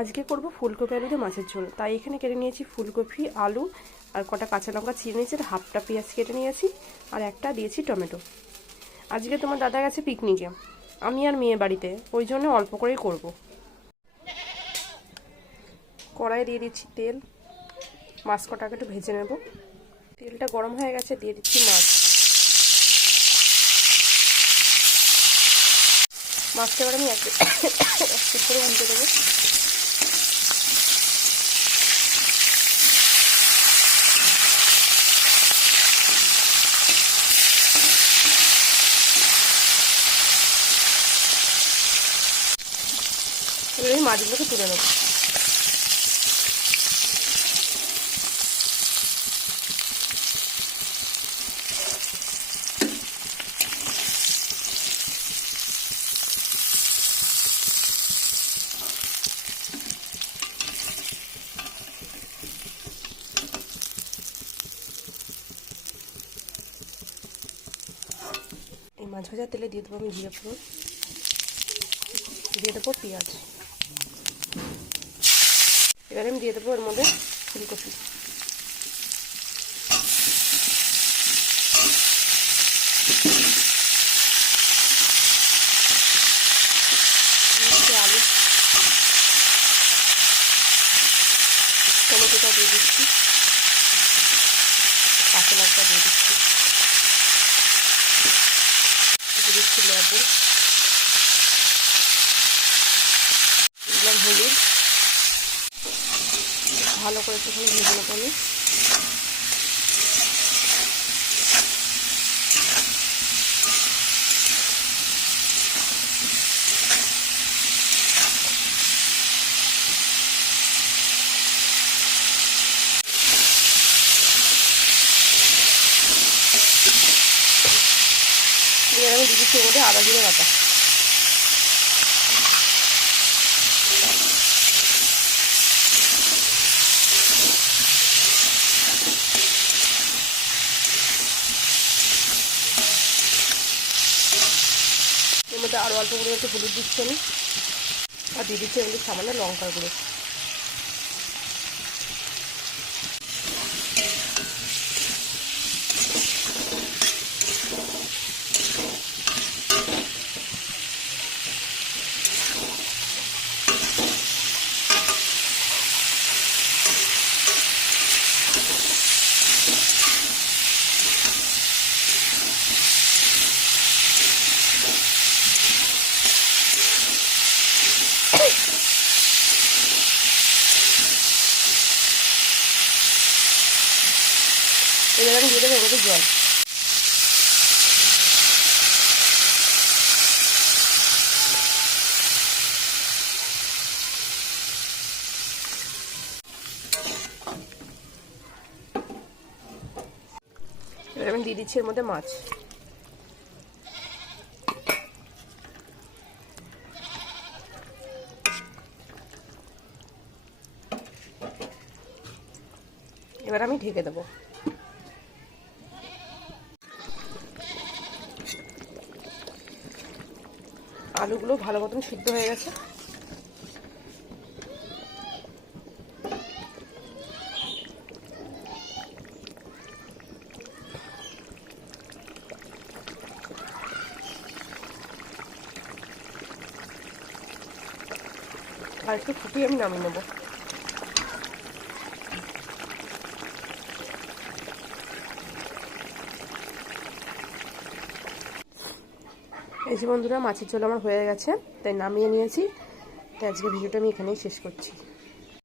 আজকে করব ফুলকপি আলু দিয়ে মাছের ঝোল। তাই এখানে কেটে নিয়েছি ফুলকপি, আলু আর কটা কাঁচা লঙ্কা চিড়ে নিয়েছি, আর হাফটা পেঁয়াজ কেটে নিয়েছি, আর একটা দিয়েছি টমেটো। আজকে তোমার দাদা গেছে পিকনিকে, আমি আর মেয়ে বাড়িতে, ওই জন্য অল্প করেই করব। কড়াইয়ে দিয়ে দিচ্ছি তেল, মাছ কটাকে একটু ভেজে নেব। তেলটা গরম হয়ে গেছে, দিয়ে দিচ্ছি মাছ। মাছটা এবার আমি এক পিঠ করে উল্টে দেবো। এবার আমি মাছগুলোকে তুলে নেবো। এই মাছ ভাজার তেলে দিয়ে দেবো আমি জিরে ফোড়ন, দিয়ে দেবো পেঁয়াজ। এবারে আমি দিয়ে দেবো এর মধ্যে ফুলকপি, আলু, টমেটোটা দিয়ে দিচ্ছি, কাঁচা লঙ্কা দিয়ে দিচ্ছি, দিয়ে দিচ্ছি লবণ, দিলাম হলুদ। ভালো করে একটুখানি ভেজে নেবো আমি। দিয়ে আমি দিয়ে দিচ্ছি এর মধ্যে আদা জিরে বাটা। এর মধ্যে আরও অল্প করে একটু হলুদ দিচ্ছি আমি, আর দিয়ে দিচ্ছি এগুলো সামান্য লঙ্কার গুঁড়ো। এবার আমি দিয়ে দেবো এর মধ্যে জল। এবার আমি দিয়ে দিচ্ছি এর মধ্যে মাছ। এবার আমি ঢেকে দেবো। আলুগুলো ভালো মতন সিদ্ধ হয়ে গেছে। আর একটু ফুটিয়ে আমি নামিয়ে নেবো। এই যে বন্ধুরা, মাছের ঝোল আমার হয়ে গেছে, তাই নামিয়ে নিয়েছি। তাই আজকে ভিডিওটা আমি এখানেই শেষ করছি।